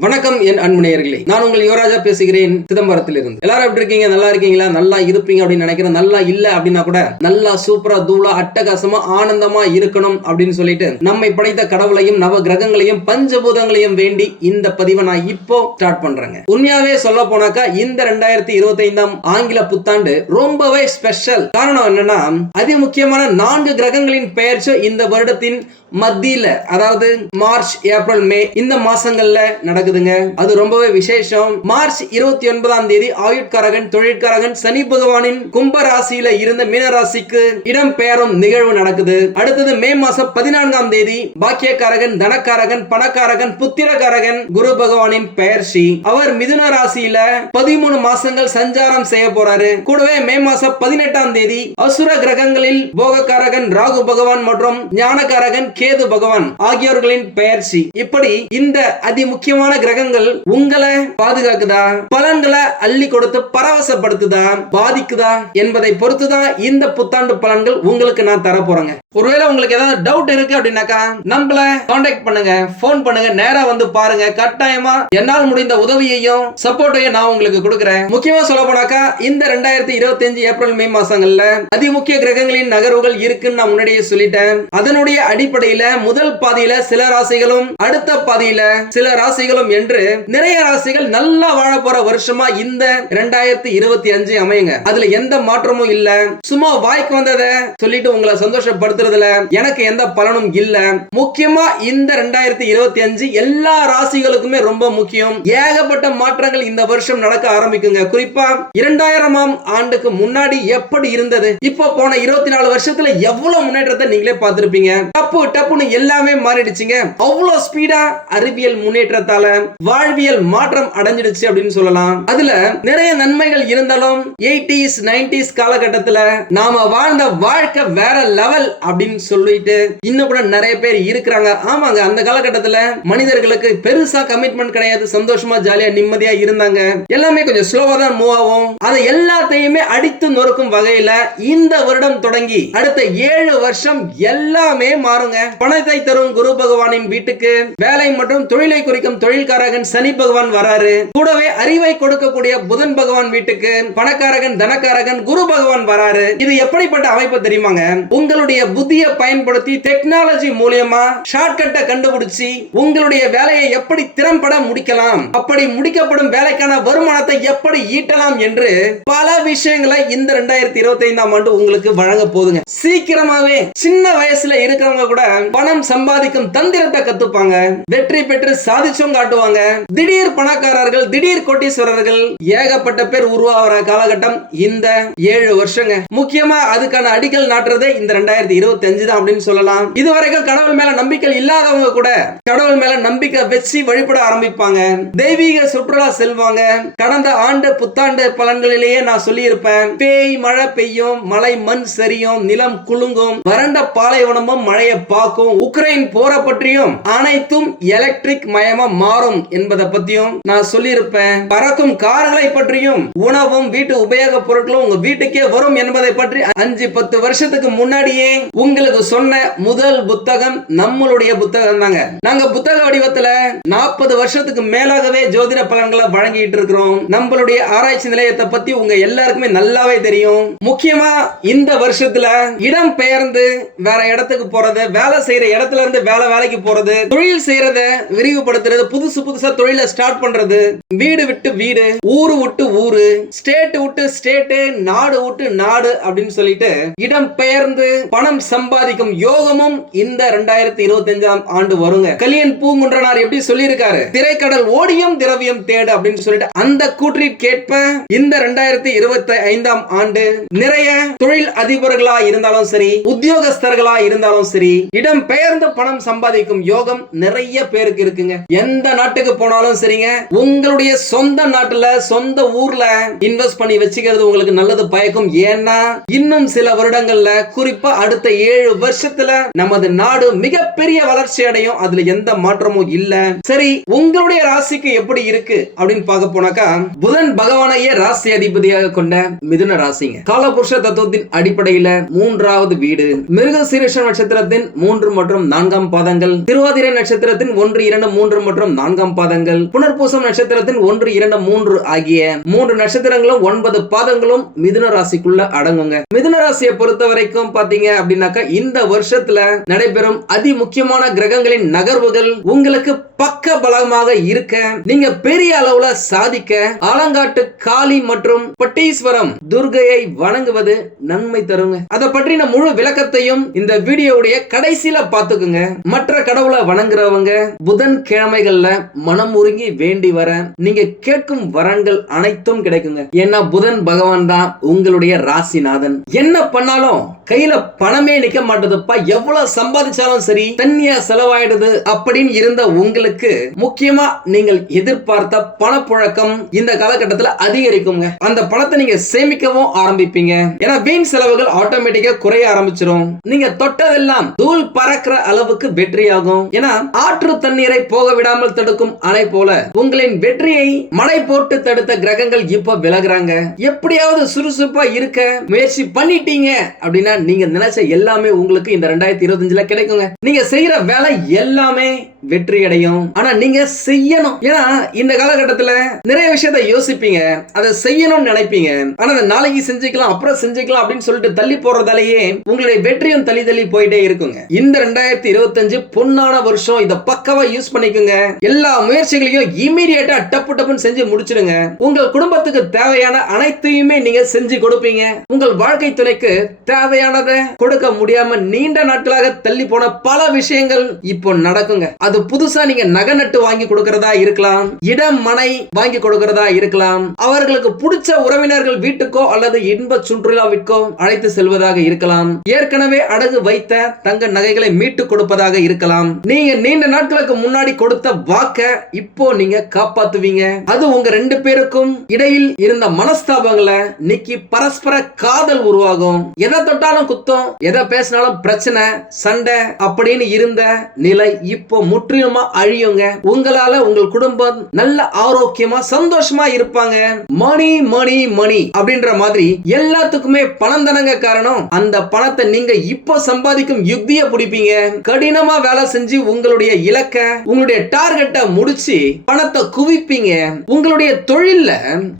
வணக்கம் என் அன்பு நேயர்களே, நான் உங்கள் யுவராஜா பேசுகிறேன் சிதம்பரத்திலிருந்து. எல்லாரும் எப்படி இருக்கீங்க? நல்லா இருக்கீங்களா? நல்லா இருப்பீங்க அப்படின்னு நினைக்கிறேன். நல்லா இல்ல அப்படின்னா கூட நல்லா சூப்பரா தூளா அட்டகாசமா ஆனந்தமா இருக்கணும் அப்படின்னு சொல்லிட்டு நம்மை படைத்த கடவுளையும் நவ கிரகங்களையும் பஞ்சபூதங்களையும் வேண்டி இந்த பதிவை நான் இப்போ ஸ்டார்ட் பண்றேங்க. உண்மையாவே சொல்ல போனாக்கா இந்த 2025 ஆங்கில புத்தாண்டு ரொம்பவே ஸ்பெஷல். காரணம் என்னன்னா, அதி முக்கியமான 4 கிரகங்களின் பெயர்ச்சி இந்த வருடத்தின் மத்தியில, அதாவது மார்ச், ஏப்ரல், மே இந்த மாசங்கள்ல நடக்குதுங்க. அது ரொம்பவே விசேஷம். மார்ச் 29ஆம் தேதி ஆயுட்காரகன் தொழிற்காரகன் சனி பகவானின் கும்ப ராசியில இருந்த மீன ராசிக்கு இடம் பெயரும் நிகழ்வு நடக்குது. அடுத்தது மே மாசம் 14ஆம் தேதி பாக்கியக்காரகன் தனக்காரகன் பணக்காரகன் புத்திரக்காரகன் குரு பகவானின் பெயர்ச்சி. அவர் மிதுன ராசியில 13 மாசங்கள் சஞ்சாரம் செய்ய போறாரு. கூடவே மே மாசம் 18ஆம் தேதி அசுர கிரகங்களில் போகக்காரகன் ராகு பகவான் மற்றும் ஞானக்காரகன் கேது பகவான் ஆகியோர்களின் பெயர்ச்சி. இப்படி இந்த அதி முக்கியமான கிரகங்கள் உங்களை பாதுகாக்குதா, பலன்களை அள்ளி கொடுத்து பரவசப்படுத்துதா, பாதிக்குதா என்பதை பொறுத்துதான் இந்த புத்தாண்டு பலன்கள் உங்களுக்கு நான் தர போறேங்க. ஒருவேளை உங்களுக்கு ஏதாவது டவுட் இருக்கு அப்படின்னாக்கா நம்மள கான்டாக்ட் பண்ணுங்க, போன் பண்ணுங்க, நேரா வந்து பாருங்க. கட்டாயமா என்னால் முடிந்த உதவியையும் சப்போர்ட்டையும் நான் உங்களுக்கு கொடுக்கிறேன். முக்கியமா சொல்ல போனாக்கா இந்த 2025 ஏப்ரல் மே மாசங்கள்ல அதி முக்கிய கிரகங்களின் நகர்வுகள் இருக்குன்னு நான் முன்னாடியே சொல்லிட்டேன். அதனுடைய அடிப்படையில் முதல் பாதியில சில ராசிகளும் அடுத்த பாதியில சில ராசிகளும் என்று நிறைய ராசிகள் நல்லா வாழ போற வருஷமா இந்த 2025 அமையுங்க. அதுல எந்த மாற்றமும் இல்ல. சும்மா வாய்க்கு வந்ததை சொல்லிட்டு உங்களை சந்தோஷப்படுத்துறதுல எனக்கு எந்த பலனும் இல்ல. முக்கியமா இந்த 2025 எல்லா ராசிகளுக்குமே ரொம்ப முக்கியம். ஏகப்பட்ட மாற்றங்கள் இந்த வருஷம் நடக்க ஆரம்பிக்குங்க. குறிப்பா 2000ஆம் ஆண்டுக்கு முன்னாடி எப்படி இருந்தது, இப்போ போன 24 வருஷத்துல எவ்வளவு முன்னேற்றத்தை நீங்களே பார்த்திருப்பீங்க. டப்பு டப்புன்னு எல்லாமே மாறிடுச்சுங்க. அவ்வளவு ஸ்பீடா அறிவியல் முன்னேற்றத்தால வாழ்வியல் மாற்றம் அடைஞ்சிடுச்சு அப்படின்னு சொல்லலாம். அதுல நிறைய நன்மைகள் இருந்தாலும் 80s 90s காலகட்டத்துல நாம வாழ்ந்த வாழ்க்கை வேற லெவல் அப்படின்னு சொல்லிட்டு இன்னும் கூட நிறைய பேர் இருக்கிறாங்க. ஆமாங்க, அந்த காலகட்டத்துல மனிதர்களுக்கு பெருசா கமிட்மெண்ட் கிடையாது. சந்தோஷமா ஜாலியா நிம்மதியா இருந்தாங்க. எல்லாமே கொஞ்சம் ஸ்லோவா தான் மூவ் ஆகும். அதை எல்லாத்தையுமே அடித்து நொறுக்கும் வகையில இந்த வருடம் தொடங்கி அடுத்த 7 வருஷம் எல்லாமே மாறுங்க. பணத்தை தரும் குரு பகவானின் வீட்டுக்கு வேலை மற்றும் தொழிலை குறிக்கும் தொழில்காரகன் சனி பகவான் வராரு. கூடவே அறிவை கொடுக்கக்கூடிய புதன் பகவான் வீட்டுக்கு பணக்காரகன் தனக்காரகன் குரு பகவான் வராரு. இது எப்படிப்பட்ட அமைப்பு தெரியுமாங்க? உங்களுடைய புத்தியை பயன்படுத்தி டெக்னாலஜி மூலமா ஷார்ட்கட்டை கண்டுபிடிச்சி உங்களுடைய வேலையை எப்படி திறம்பட முடிக்கலாம், அப்படி முடிக்கப்படும் வேலைக்கான வருமானத்தை எப்படி ஈட்டலாம் என்று பல விஷயங்களை இந்த 2025ஆம் ஆண்டு உங்களுக்கு வழங்க போதுங்க. சீக்கிரமாவே சின்ன வயசுல இருக்கிறவங்க கூட பணம் சம்பாதிக்கும் தந்திரத்தை கத்துப்பாங்க. வெற்றி பெற்று சாதிச்சும் காட்டுவாங்க. திடீர் பணக்காரர்கள், திடீர் கோட்டீஸ்வரர்கள் ஏகப்பட்ட பேர் உருவாகிற காலகட்டம் இந்த 7 வருஷங்க. முக்கியமா அதுக்கான அடிக்கல் நாட்டுறதே இந்த 2025 தான் அப்படின்னு சொல்லலாம். இதுவரைக்கும் கடவுள் மேல நம்பிக்கை இல்லாதவங்க கூட கடவுள் மேல நம்பிக்கை வச்சு வழிபட ஆரம்பிப்பாங்க. தெய்வீக சுற்றுலா செல்வாங்க. கடந்த ஆண்டு புத்தாண்டு பலன்களிலேயே நான் சொல்லி இருப்பேன். பேய் மழை பெய்யும், மலை மண் சரியும், நிலம் குலுங்கும், வறண்ட பாலைவனமும் மழையை பார்க்கும், உக்ரைன் போற பற்றியும் அனைத்தும் எலக்ட்ரிக் மயமா மாறும் என்பதை பத்தியும் நான் சொல்லியிருப்பேன். பறக்கும் கார்களை பற்றியும் உணவும் வீட்டு உபயோக பொருட்களும் உங்க வீட்டுக்கே வரும் என்பதை பற்றி 5-10 வருஷத்துக்கு முன்னாடியே உங்களுக்கு சொன்ன முதல் புத்தகம் நம்மளுடைய புத்தகம் தாங்க. நாங்க புத்தக வடிவத்துல 40 வருஷத்துக்கு மேலாகவே ஜோதிட பலன்களை வழங்கிட்டு இருக்கிறோம். நம்மளுடைய ஆராய்ச்சி நிலையத்தை பத்தி உங்க எல்லாருக்குமே நல்லாவே தெரியும். முக்கியமா இந்த வருஷத்துல இடம் பெயர்ந்து வேற இடத்துக்கு போறது, வேலை செய்யற இடத்துல இருந்து வேலைக்கு போறது, தொழில் செய்யறத விரிவுபடுத்துறது, புதுசா தொழில ஸ்டார்ட் பண்றது, வீடு விட்டு வீடு, ஊரு விட்டு ஊரு, ஸ்டேட் விட்டு ஸ்டேட், நாடு விட்டு நாடு அப்படின்னு சொல்லிட்டு இடம் பெயர்ந்து பணம் சம்பாதிக்கும் யோகமும் இந்த 2025ஆம் ஆண்டு வருங்க. கலியன் பூங்குன்றனார் எப்படி சொல்லியிருக்காரு, திரைக்கடல் ஓடியும் திரவியம் தேடு அப்படின்னு சொல்லிட்டு அந்த கூற்றிற்கேற்ப இந்த 2025ஆம் ஆண்டு நிறைய தொழில் அதிபர்களா இருந்தாலும் சரி, உத்தியோகஸ்தர்களா இருந்தாலும் சரி, இடம் பெயர்ந்து பணம் சம்பாதிக்கும் யோகம் நிறைய பேருக்கு இருக்குங்க. எந்த நாட்டுக்கு போனாலும் சரிங்க, உங்களுடைய சொந்த நாட்டுல சொந்த ஊர்ல இன்வெஸ்ட் பண்ணி வச்சுக்கிறது உங்களுக்கு நல்லது பயக்கும். ஏன்னா இன்னும் சில வருடங்கள்ல, குறிப்பா அடுத்த 7 வருஷத்துல நமது நாடு மிகப்பெரிய வளர்ச்சி அடையும். அதுல எந்த மாற்றமும் இல்ல. சரி, உங்களுடைய ராசிக்கு எப்படி இருக்கு அப்படின்னு பார்க்க போனாக்கா, புதன் பகவானையே ராசி அதிபதியாக கொண்ட மிதுன ராசிங்க. காலபுருஷ தத்துவத்தின் அடிப்படையில 3வது வீடு, மிருகசீரிஷ நட்சத்திரத்தின் 3 மற்றும் 4ஆம் பாதங்கள், திருவாதிரை நட்சத்திரத்தின் 1, 2, 3 மற்றும் 4ஆம் பாதங்கள், புனர்பூசம் நட்சத்திரத்தின் 1, 2, 3 ஆகிய 3 நட்சத்திரங்களும் 9 பாதங்களும் மிதுன ராசிக்குள்ள அடங்குங்க. மிதுன ராசியை பொறுத்த வரைக்கும் பாத்தீங்க அப்படின்னாக்கா, இந்த வருஷத்துல நடைபெறும் அதி முக்கியமான கிரகங்களின் நகர்வுகள் உங்களுக்கு பக்க பலமாக இருக்க, நீங்க பெரிய அளவுல சாதிக்க ஆலங்காட்டு காளி மற்றும் பட்டீஸ்வரம் துர்கையை வணங்குவது நன்மை தருங்க. அதை பற்றின முழு விளக்கத்தையும் இந்த வீடியோவுடைய கடைசியில பாத்துக்குங்க. மற்ற கடவுளை வணங்குறவங்க புதன் கிழமைகள்ல மனம் உருகி வேண்டி வர நீங்க கேட்கும் வரங்கள் அனைத்தும் கிடைக்குங்க. ஏன்னா புதன் பகவான் தான் உங்களுடைய ராசிநாதன். என்ன பண்ணாலும் கையில பணமே நிக்க மாட்டதுப்பா, எவ்வளவு சம்பாதிச்சாலும் சரி தண்ணியா செலவாயிடுது அப்படின்னு இருந்த உங்களுக்கு முக்கியமா நீங்கள் எதிர்பார்த்த பணப்புழக்கம் இந்த காலகட்டத்தில் அதிகரிக்குங்க. அந்த பணத்தை நீங்க சேமிக்கவும் ஆரம்பிப்பீங்க. ஏன்னா வீண் செலவுகள் ஆட்டோமேட்டிக்கா குறைய ஆரம்பிச்சிடும். நீங்க தொட்டதெல்லாம் தூள் பறக்கிற அளவுக்கு வெற்றியாகும். ஏன்னா ஆற்று தண்ணீரை போக விடாமல் தடுக்கும் அணை போல உங்களின் வெற்றியை மழை போட்டு தடுத்த கிரகங்கள் இப்ப விலகுறாங்க. எப்படியாவது சுறுசுறுப்பா இருக்க முயற்சி பண்ணிட்டீங்க அப்படின்னா நீங்க நினைச்ச எல்லாமே உங்களுக்கு இந்த 2025ல கிடைக்குங்க. நீங்க செய்யற வேலை எல்லாமே வெற்றி அடையும். ஆனா நீங்க செய்யணும். ஏன்னா இந்த காலகட்டத்துல நிறைய விஷயத்தை யோசிப்பீங்க, அதை செய்யணும்னு நினைப்பீங்க. ஆனா அதை நாளைக்கு செஞ்சுக்கலாம், அப்புறம் செஞ்சுக்கலாம் அப்படின்னு சொல்லிட்டு தள்ளி போறதாலேயே உங்களுடைய வெற்றியும் தள்ளி தள்ளி போயிட்டே இருக்குங்க. இந்த 2025 பொன்னான வருஷம். இத பக்கவா யூஸ் பண்ணிக்கோங்க. எல்லா முயற்சிகளையும் இமீடியட்டா டப்பு டப்புன்னு செஞ்சு முடிச்சிடுங்க. உங்கள் குடும்பத்துக்கு தேவையான அனைத்தையுமே நீங்க செஞ்சு கொடுப்பீங்க. உங்கள் வாழ்க்கை துணைக்கு தேவையானதை கொடுக்க முடியாம நீண்ட நாட்களாக தள்ளி போன பல விஷயங்கள் இப்போ நடக்குங்க. அது புதுசா நீங்க நகை நட்டு வாங்கி கொடுக்கறதா இருக்கலாம், இடம் மனை வாங்கி கொடுக்கறதா இருக்கலாம், அவர்களுக்கு பிடிச்ச உறவினர்கள் வீட்டுக்கோ அல்லது இன்ப சுற்றுலாவிற்கோ அழைத்து செல்வதாக இருக்கலாம், ஏற்கனவே அடகு வைத்த தங்க நகைகளை மீட்டு கொடுப்பதாக இருக்கலாம். நீங்க நீண்ட நாட்களுக்கு முன்னாடி கொடுத்த வாக்க இப்போ நீங்க காப்பாத்துவீங்க. அது உங்க 2 பேருக்கும் இடையில் இருந்த மனஸ்தாபங்களை நீக்கி பரஸ்பர காதல் உருவாகும். எதை தொட்டாலும் குத்தம், எதை பேசினாலும் பிரச்சனை, சண்டை அப்படின்னு இருந்த நிலை இப்போ முற்றிலுமா அழியுங்க. உங்களால உங்கள் குடும்பம் நல்ல ஆரோக்கியமா சந்தோஷமா இருப்பாங்க. மணி மணி மணி அப்படின்ற மாதிரி எல்லாத்துக்குமே பணம் தானங்க காரணம். அந்த பணத்தை நீங்க இப்போ சம்பாதிக்கும் யுக்தியை பிடிப்பீங்க. கடினமா வேலை செஞ்சு உங்களுடைய இலக்க, உங்களுடைய டார்கெட்டை முடிச்சு பணத்தை குவிப்பீங்க. உங்களுடைய தொழில்ல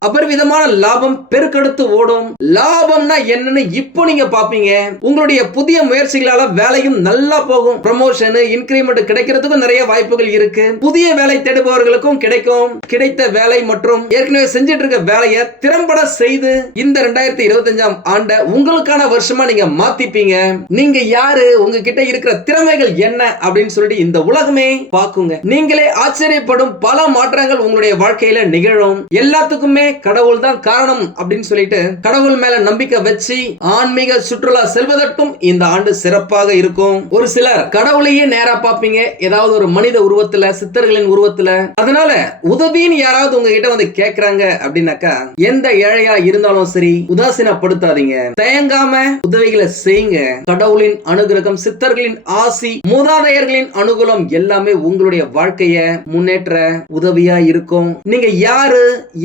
அபரிவிதமான லாபம் பெருக்கெடுத்து ஓடும். லாபம்னா என்னன்னு இப்போ நீங்க பாப்பீங்க. உங்களுடைய புதிய முயற்சிகளால வேலையும் நல்லா போகும். ப்ரமோஷன், இன்கிரிமெண்ட் கிடைக்கிறதுக்கு நிறைய வாய்ப்புகள் இருக்கு. புதிய வேலை தேடுபவர்களுக்கும் கிடைக்கும். கிடைத்த வேலை மற்றும் ஏற்கனவே செஞ்சிட்டு இருக்க வேலையை திறம்பட செய்து இந்த 2025ஆம் ஆண்டை உங்களுக்கான வருஷமா நீங்க மாத்திப்பீங்க. நீங்க யாரு, உங்ககிட்ட இருக்கிற திறமைகள் என்ன அப்படின்னு சொல்லிட்டு இந்த உலகமே பாக்குங்க. நீங்களே ஆச்சரியப்படும் பல மாற்றங்கள் உங்களுடைய வாழ்க்கையில நிகழும். எல்லாத்துக்குமே கடவுள் தான் காரணம் அப்படின்னு சொல்லிட்டு கடவுள் மேல நம்பிக்கை வச்சு ஆன்மீக சுற்றுலா செல்வதற்கும் இந்த ஆண்டு சிறப்பாக இருக்கும். ஒரு சிலர் கடவுளையே நேரா பாப்பீங்க, ஏதாவது ஒரு மனித உருவத்துல, சித்தர்களின் உருவத்துல. அதனால உதவின்னு யாராவது உங்ககிட்ட வந்து கேக்குறாங்க அப்படின்னாக்கா, எந்த ஏழையா இருந்தாலும் சரி உதாசீனப்படுத்தாதீங்க. தயங்காம உதவிகளை செய்யுங்க. கடவுளின் அனுகிரகம், சித்தர்களின் ஆசி, மூதாதையர்களின் அனுகூலம் எல்லாமே உங்களுடைய வாழ்க்கைய முன்னேற்ற உதவியா இருக்கும். நீங்க யாரு,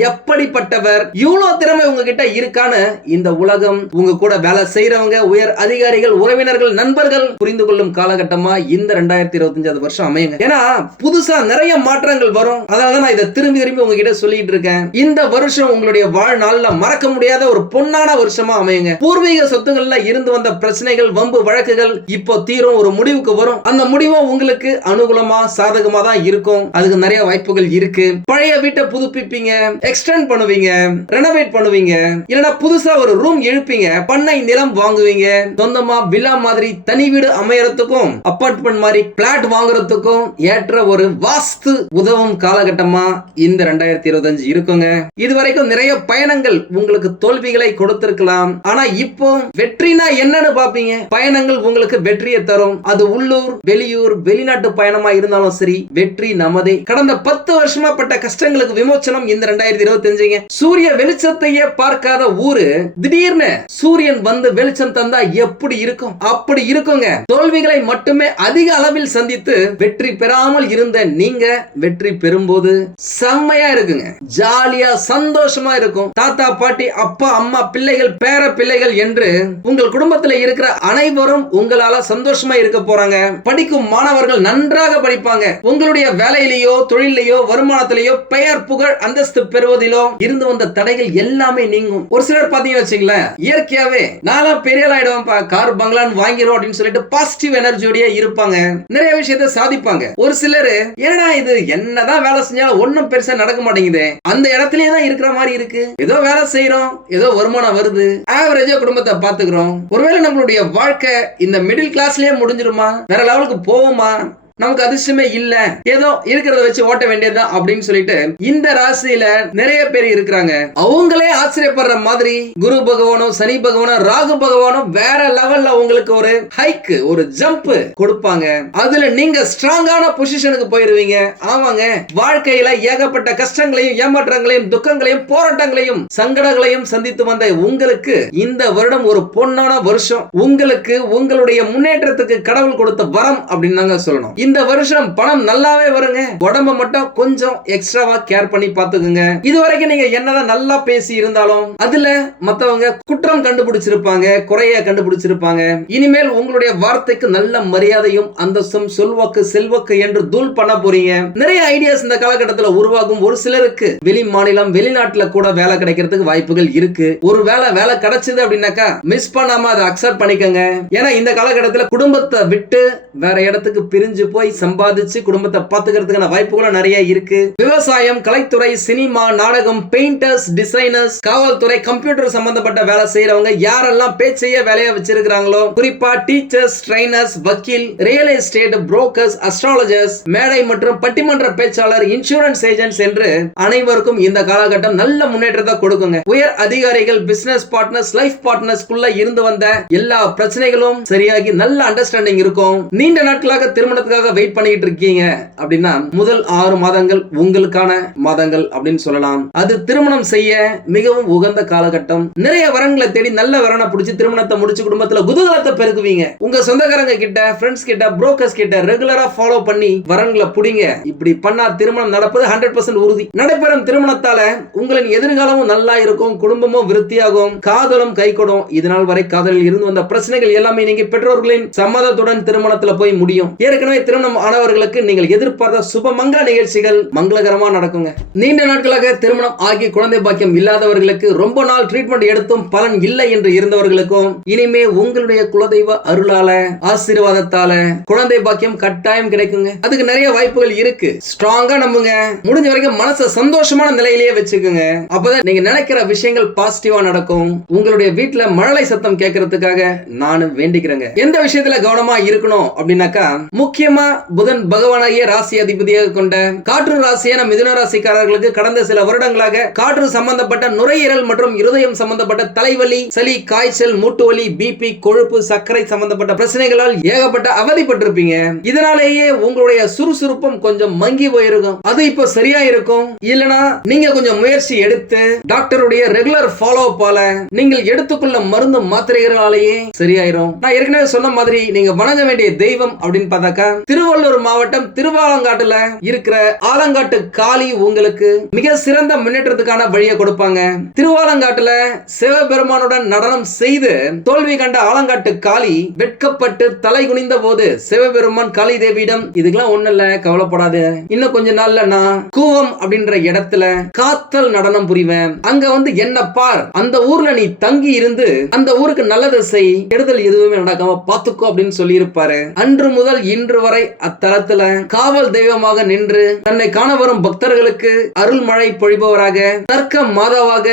எப்படிப்பட்டவர், இவ்வளவு திறமை உங்ககிட்ட இருக்கான்னு இந்த உலகம், உங்க கூட வேலை செய்யறவங்க, உயர் அதிகாரிகள், உறவினர்கள், நண்பர்கள் புரிந்து கொள்ளும் காலகட்டமா இந்த 2025 வருஷம் அமையுங்க. ஏன்னா புதுசா நிறைய மாற்றங்கள் வரும். அதனால நான் இதை திரும்பி திரும்பி உங்ககிட்ட சொல்லிட்டு இருக்கேன். இந்த வருஷம் உங்களுடைய வாழ்நாள்ல மறக்க முடியாத ஒரு பொன்னான வருஷமா அமையுங்க. பூர்வீக சொத்துக்கள்ல இருந்து வந்த பிரச்சனைகள், வம்பு வழக்குகள் இப்போ தீரும், ஒரு முடிவுக்கு வரும். அந்த முடிவும் உங்களுக்கு அனுகூலமா சாதகமா தான் இருக்கும். அதுக்கு நிறைய வாய்ப்புகள் இருக்கு. பழைய வீட்டை புதுப்பிப்பீங்க, எக்ஸ்டெண்ட் பண்ணுவீங்க, ரெனோவேட் பண்ணுவீங்க, இல்லனா புதுசா ஒரு ரூம் எழுப்பீங்க, பண்ணை நிலம் வாங்குவீங்க, சொந்தமா வில்லா மாதிரி தனி வீடு அமையறதுக்கும், அபார்ட்மெண்ட் மாதிரி பிளாட் வாங்குறதுக்கும் குடும்பத்துக்கும் ஏற்ற ஒரு வாஸ்து உதவும் காலகட்டமா இந்த 2025 இருக்குங்க. இதுவரைக்கும் நிறைய பயணங்கள் உங்களுக்கு தோல்விகளை கொடுத்திருக்கலாம். ஆனா இப்போ வெற்றினா என்னன்னு பாப்பீங்க. பயணங்கள் உங்களுக்கு வெற்றியை தரும். அது உள்ளூர், வெளியூர், வெளிநாட்டு பயணமா இருந்தாலும் சரி, வெற்றி நமதே. கடந்த 10 வருஷமா பட்ட கஷ்டங்களுக்கு விமோச்சனம் இந்த 2025. சூரிய வெளிச்சத்தையே பார்க்காத ஊரு திடீர்னு சூரியன் வந்து வெளிச்சம் தந்தா எப்படி இருக்கும்? அப்படி இருக்குங்க. தோல்விகளை மட்டுமே அதிக அளவில் சந்தித்து வெற்றி பெறாமல் இருந்த நீங்க வெற்றி பெறும்போது செம்மையா இருக்குங்க. ஜாலியா சந்தோஷமா இருக்கும். தாத்தா, பாட்டி, அப்பா, அம்மா, பிள்ளைகள், பேர பிள்ளைகள் என்று உங்கள் குடும்பத்தில் இருக்கிற அனைவரும் உங்களால சந்தோஷமா இருக்க போறாங்க. படிக்கும் மாணவர்கள் நன்றாக படிப்பாங்க. உங்களுடைய வேலையிலேயோ, தொழிலையோ, வருமானத்திலேயோ, பெயர், புகழ், அந்தஸ்து பெறுவதிலோ இருந்து வந்த தடைகள் எல்லாமே நீங்கும். ஒரு சிலர் பாத்தீங்கன்னு வச்சுங்களேன், இயற்கையாவே நானும் பெரிய ஆயிடுவேன்ப்பா, கார் பங்களான்னு வாங்கிரும் அப்படின்னு சொல்லிட்டு பாசிட்டிவ் எனர்ஜியோடய இருப்பாங்க. நிறைய விஷயத்தை சாதிப்பாங்க. ஒரு சிலர் ஏன்னா இது என்னதான் வேலை செஞ்சாலும் ஒன்னும் பெருசா நடக்க மாட்டேங்குது, அந்த இடத்துலயே தான் இருக்கிற மாதிரி இருக்கு. ஏதோ வேலை செய்யறோம், ஏதோ வருமானம் வருது, ஆவரேஜா குடும்பத்தை பாத்துக்கிறோம். ஒருவேளை நம்மளுடைய வாழ்க்கை இந்த மிடில் கிளாஸ்லயே முடிஞ்சிருமா? வேற லெவலுக்கு போவோமா? நமக்கு அதிர்ஷ்டமே இல்ல, ஏதோ இருக்கிறத வச்சு ஓட்ட வேண்டியதுதான் அப்படின்னு சொல்லிட்டு இந்த ராசியில நிறைய பேர் இருக்கிறாங்க. அவங்களே ஆச்சரியப்படுற மாதிரி குரு பகவானும், சனி பகவானும், ராகு பகவானும் வேற லெவல்ல உங்களுக்கு ஒரு ஹைக், ஒரு ஜம்ப் கொடுப்பாங்க. அதுல நீங்க ஸ்ட்ராங்கான பொசிஷனுக்கு போயிருவீங்க. ஆமாங்க, வாழ்க்கையில ஏகப்பட்ட கஷ்டங்களையும், ஏமாற்றங்களையும், துக்கங்களையும், போராட்டங்களையும், சங்கடங்களையும் சந்தித்து வந்த உங்களுக்கு இந்த வருடம் ஒரு பொன்னான வருஷம். உங்களுக்கு உங்களுடைய முன்னேற்றத்துக்கு கடவுள் கொடுத்த வரம் அப்படின்னு நாங்க சொல்லணும். இந்த வருஷம் பணம் நல்லாவே வருங்க. உடம்ப மட்டும் கொஞ்சம் எக்ஸ்ட்ராவா கேர் பண்ணி பாத்துக்குங்க. இதுவரைக்கும் நீங்க என்னதான் நல்லா பேசி இருந்தாலும் அதுல மத்தவங்க குற்றம் கண்டுபிடிச்சிருப்பாங்க, குறைய கண்டுபிடிச்சிருப்பாங்க. இனிமேல் உங்களுடைய வார்த்தைக்கு நல்ல மரியாதையும், அந்தஸ்தும், சொல்வாக்கு, செல்வாக்கு என்று தூள் பண்ண போறீங்க. நிறைய ஐடியாஸ் இந்த காலகட்டத்தில் உருவாகும். ஒரு சிலருக்கு வெளி மாநிலம், வெளிநாட்டுல கூட வேலை கிடைக்கிறதுக்கு வாய்ப்புகள் இருக்கு. ஒரு வேலை கிடைச்சது அப்படின்னாக்கா மிஸ் பண்ணாம அதை அக்செப்ட் பண்ணிக்கங்க. ஏன்னா இந்த காலகட்டத்தில் குடும்பத்தை விட்டு வேற இடத்துக்கு பிரிஞ்சு போய் சம்பாதிச்சு குடும்பத்தை பாத்துக்கிறதுக்கான வாய்ப்புகளும் நிறைய இருக்கு. விவசாயம், கலைத்துறை, சினிமா, நாடகம், பெயிண்டர்ஸ், டிசைனர்ஸ், காவல்துறை, கம்ப்யூட்டர் சம்பந்தப்பட்ட வேலை செய்யறவங்க யாரெல்லாம் பேச்சைய வேலையா வச்சிருக்காங்களோ, குறிப்பா டீச்சர்ஸ், ட்ரைனர்ஸ், வக்கீல், ரியல் எஸ்டேட், புரோக்கர்ஸ், அஸ்ட்ராலஜர்ஸ், மேடை மற்றும் பட்டிமன்ற பேச்சாளர், இன்சூரன்ஸ் ஏஜென்ட்ஸ் என்று அனைவருக்கும் இந்த காலகட்டம் நல்ல முன்னேற்றத்தை கொடுக்குங்க. உயர் அதிகாரிகள், பிசினஸ் பார்ட்னர்ஸ், லைஃப் பார்ட்னர்ஸ்க்குள்ள இருந்து வந்த எல்லா பிரச்சனைகளும் சரியாகி நல்ல அண்டர்ஸ்டாண்டிங் இருக்கும். நீண்ட நாட்களாக திருமணத்துக்காக வெயிட் பண்ணிட்டு இருக்கீங்க அப்படின்னா முதல் 6 மாதங்கள் உங்களுக்கான மாதங்கள் அப்படின்னு சொல்லலாம். அது திருமணம் செய்ய மிகவும் உகந்த காலகட்டம். நிறைய வரன்களை தேடி நல்ல வரனை பிடிச்சி திருமணத்தை முடிச்சு குடும்பத்துல குதூகலத்தை பெருக்குவீங்க. உங்க சொந்தக்காரங்க கிட்ட, ஃப்ரெண்ட்ஸ் கிட்ட, புரோக்கர்ஸ் கிட்ட ரெகுலரா ஃபாலோ பண்ணி வரன்களை புடிங்க. இப்படி பண்ணா திருமணம் நடப்பது 100% உறுதி. நடைபெறும் திருமணத்தால உங்களின் எதிர்காலமும் நல்லா இருக்கும், குடும்பமும் விருத்தியாகும், காதலும் கைகூடும். இதனால் வரை காதலில் இருந்து வந்த பிரச்சனைகள் எல்லாமே நீங்க பெற்றோர்களின் சம்மதத்துடன் திருமணத்துல போய் முடியும். ஏற்கனவே திருமணம் ஆனவர்களுக்கு நீங்கள் எதிர்பார்த்த சுப மங்கள நிகழ்ச்சிகள் மங்களகரமா நடக்குங்க. நீண்ட நாட்களாக திருமணம் ஆகி குழந்தை பாக்கியம் இல்லாதவர்களுக்கு, ரொம்ப நாள் ட்ரீட்மெண்ட் எடுத்தும் பலன் இல்லை என்று இருந்தவர்களுக்கும் இனிமே உங்களுடைய குலதெய்வ அருளால, ஆசீர்வாதத்தால குழந்தை பாக்கியம் கட்டாயம் கிடைக்குங்க. அதுக்கு நிறைய வாய்ப்புகள் இருக்கு. ஸ்ட்ராங்கா நம்புங்க. முடிஞ்ச வரைக்கும் மனசை சந்தோஷமான நிலையிலேயே வச்சுக்கோங்க. அப்பதான் நீங்க நினைக்கிற விஷயங்கள் பாசிட்டிவா நடக்கும். உங்களுடைய வீட்டுல மழலை சத்தம் கேட்கறதுக்காக நானும் வேண்டிக்கிறேங்க. எந்த விஷயத்துல கவனமா இருக்கணும் அப்படின்னாக்கா, முக்கியமா புதன் பகவானாகிய ராசி அதிபதியாக கொண்ட காற்று ராசியான மிதுன ராசிக்காரர்களுக்கு கடந்த சில வருடங்களாக காற்று சம்பந்தப்பட்ட நுரையீரல் மற்றும் இருதயம் சம்பந்தப்பட்ட தலைவலி, சளி, காய்ச்சல், மூட்டு வலி, பிபி, கொழுப்பு, சர்க்கரை சம்பந்தப்பட்ட பிரச்சனைகளால் ஏகப்பட்ட அவதிப்பட்டிருப்பீங்க. இதனாலேயே உங்களுடைய சுறுசுறுப்பும் கொஞ்சம் மங்கி போயிருக்கும். அது இப்ப சரியா இருக்கும். இல்லனா நீங்க கொஞ்சம் முயற்சி எடுத்து டாக்டருடைய ரெகுலர் ஃபாலோ அப்பால நீங்கள் எடுத்துக்கொள்ள மருந்து மாத்திரைகளாலேயே சரியாயிரும். நான் ஏற்கனவே சொன்ன மாதிரி நீங்க வணங்க வேண்டிய தெய்வம் அப்படின்னு பார்த்தாக்கா, திருவள்ளூர் மாவட்டம் திருவாலங்காட்டுல இருக்கிற ஆலங்காட்டு காளி உங்களுக்கு மிக சிறந்த முன்னேற்றத்துக்கான வழியை கொடுப்பாங்க. திருவாலங்காட்டுல சிவபெருமானுடன் நடனம் செய்து தோல்வி கண்ட ஆலங்காட்டு காளி வெட்கப்பட்டு தலை குனிந்த போது சிவபெருமான் காளி தேவியிடம், இதுக்கெல்லாம் ஒண்ணு இல்ல, கவலைப்படாது, இன்னும் கொஞ்ச நாள்ல நான் கூவம் அப்படின்ற இடத்துல காத்தல் நடனம் புரிவேன், அங்க வந்து என்ன பார், அந்த ஊர்ல நீ தங்கி இருந்து அந்த ஊருக்கு நல்லதை செய், கெடுதல் எதுவுமே நடக்காம பாத்துக்கோ அப்படின்னு சொல்லி இருப்பாரு. அன்று முதல் இன்று வரை அத்தலத்துல காவல் தெய்வமாக நின்று தன்னை காண வரும் பக்தர்களுக்கு அருள் மழை பொழிபவராக, தர்க்க மாதாவாக,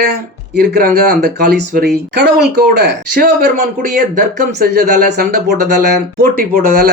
இருக்கிறாங்க அந்த காளீஸ்வரி. கடவுள் கூட சிவபெருமான் கூடயே தர்க்கம் செஞ்சதால, சண்டை போட்டதால, போட்டி போட்டதால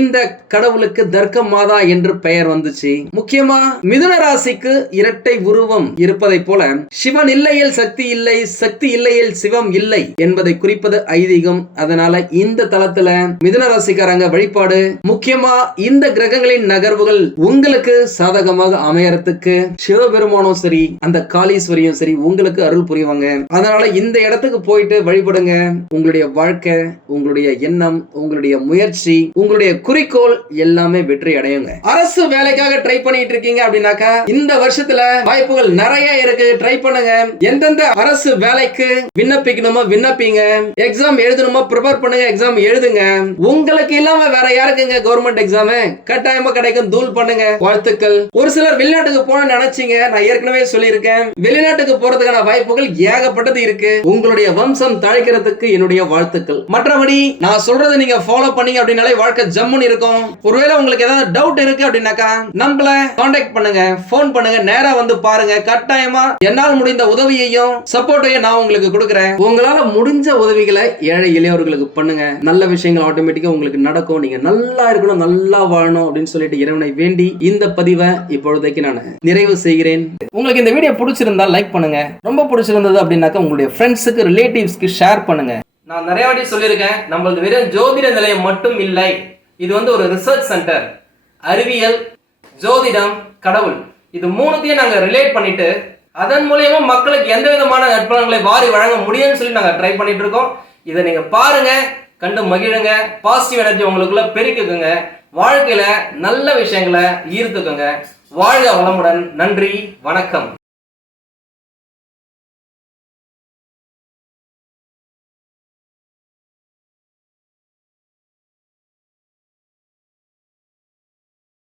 இந்த கடவுளுக்கு தர்க்க மாதா என்று பெயர் வந்துச்சு. முக்கியமா மிதுன ராசிக்கு இரட்டை உருவம் இருப்பதை போல சிவன் இல்லையில் சக்தி இல்லை, சக்தி இல்லையில் சிவம் இல்லை என்பதை குறிப்பது ஐதீகம். அதனால இந்த தளத்துல மிதுன ராசிக்காரங்க வழிபாடு முக்கியமா இந்த கிரகங்களின் நகர்வுகள் உங்களுக்கு சாதகமாக அமையறதுக்கு சிவபெருமானும் சரி அந்த காளீஸ்வரியும் சரி உங்களுக்கு அருள் புரிவாங்க. அதனால இந்த இடத்துக்கு போயிட்டு வழிபடுங்க. உங்களுடைய வாழ்க்கை, உங்களுடைய எண்ணம், உங்களுடைய முயற்சி, உங்களுடைய குறிக்கோள் எல்லாமே வெற்றி அடையுங்க. அரசு வேலைக்காக ட்ரை பண்ணிட்டு இருக்கீங்க அப்படின்னாக்கா இந்த வருஷத்துல வாய்ப்புகள் நிறைய இருக்கு. ட்ரை பண்ணுங்க. எந்தெந்த அரசு வேலைக்கு விண்ணப்பிக்கணுமோ விண்ணப்பிங்க. எக்ஸாம் எழுதணுமா ப்ரிப்பேர் பண்ணுங்க. எக்ஸாம் எழுதுங்க. உங்களுக்கு இல்லாம வேற யாருக்குங்க கவர்மெண்ட் எக்ஸாம்? கட்டாயமா கிடைக்கும். தூள் பண்ணுங்க. வாழ்த்துக்கள். ஒரு சிலர் வெளிநாட்டுக்கு போன நினைச்சீங்க. நான் ஏற்கனவே சொல்லியிருக்கேன், வெளிநாட்டுக்கு போறதுக்கான வாய்ப்புகள் ஏகப்பட்டது இருக்கு. உங்களுடைய வம்சம் தழைக்கிறதுக்கு என்னுடைய வாழ்த்துக்கள். மற்றபடி நான் சொல்றதை நீங்க ஃபாலோ பண்ணீங்க அப்படின்னாலே வாழ்க்கை ஜம்முன்னு இருக்கும். ஒருவேளை உங்களுக்கு ஏதாவது டவுட் இருக்கு அப்படின்னாக்கா நம்மள கான்டாக்ட் பண்ணுங்க, போன் பண்ணுங்க, நேரா வந்து பாருங்க. கட்டாயமா என்னால் முடிந்த உதவியையும் சப்போர்ட்டையும் நான் உங்களுக்கு கொடுக்கிறேன். உங்களால முடிஞ்ச உதவிகளை ஏழை எளியவர்களுக்கு பண்ணுங்க. நல்ல விஷயங்கள் ஆட்டோமேட்டிக்கா உங்களுக்கு நடக்கும். நீங்க நல்லா இருக்கணும், நல்லா வாழணும் அப்படின்னு சொல்லிட்டு இறைவனை வேண்டி இந்த பதிவை இப்பொழுதைக்கு நான் நிறைவு செய்கிறேன். உங்களுக்கு இந்த வீடியோ பிடிச்சிருந்தா லைக் பண்ணுங்க. ரொம்ப பிடிச்சிருந்தது அப்படின்னாக்கா உங்களுடைய ஃப்ரெண்ட்ஸுக்கு, ரிலேட்டிவ்ஸ்க்கு ஷேர் பண்ணுங்க. நான் நிறைய வாட்டி சொல்லியிருக்கேன், நம்மளது வெறும் ஜோதிட நிலையம் மட்டும் இல்லை. இது ஒரு ரிசர்ச் சென்டர். அறிவியல், ஜோதிடம், கடவுள் இது மூணுத்தையும் நாங்க ரிலேட் பண்ணிட்டு அதன் மூலியமா மக்களுக்கு எந்த விதமான நற்பலன்களை வாரி வழங்க முடியும்னு சொல்லி நாங்க ட்ரை பண்ணிட்டு இருக்கோம். இதை நீங்க பாருங்க, கண்டு மகிழுங்க. பாசிட்டிவ் எனர்ஜி உங்களுக்குள்ள பெருக்குங்க. வாழ்க்கையில நல்ல விஷயங்களை ஈர்த்துக்குங்க. வாழ்க வளமுடன். நன்றி, வணக்கம்.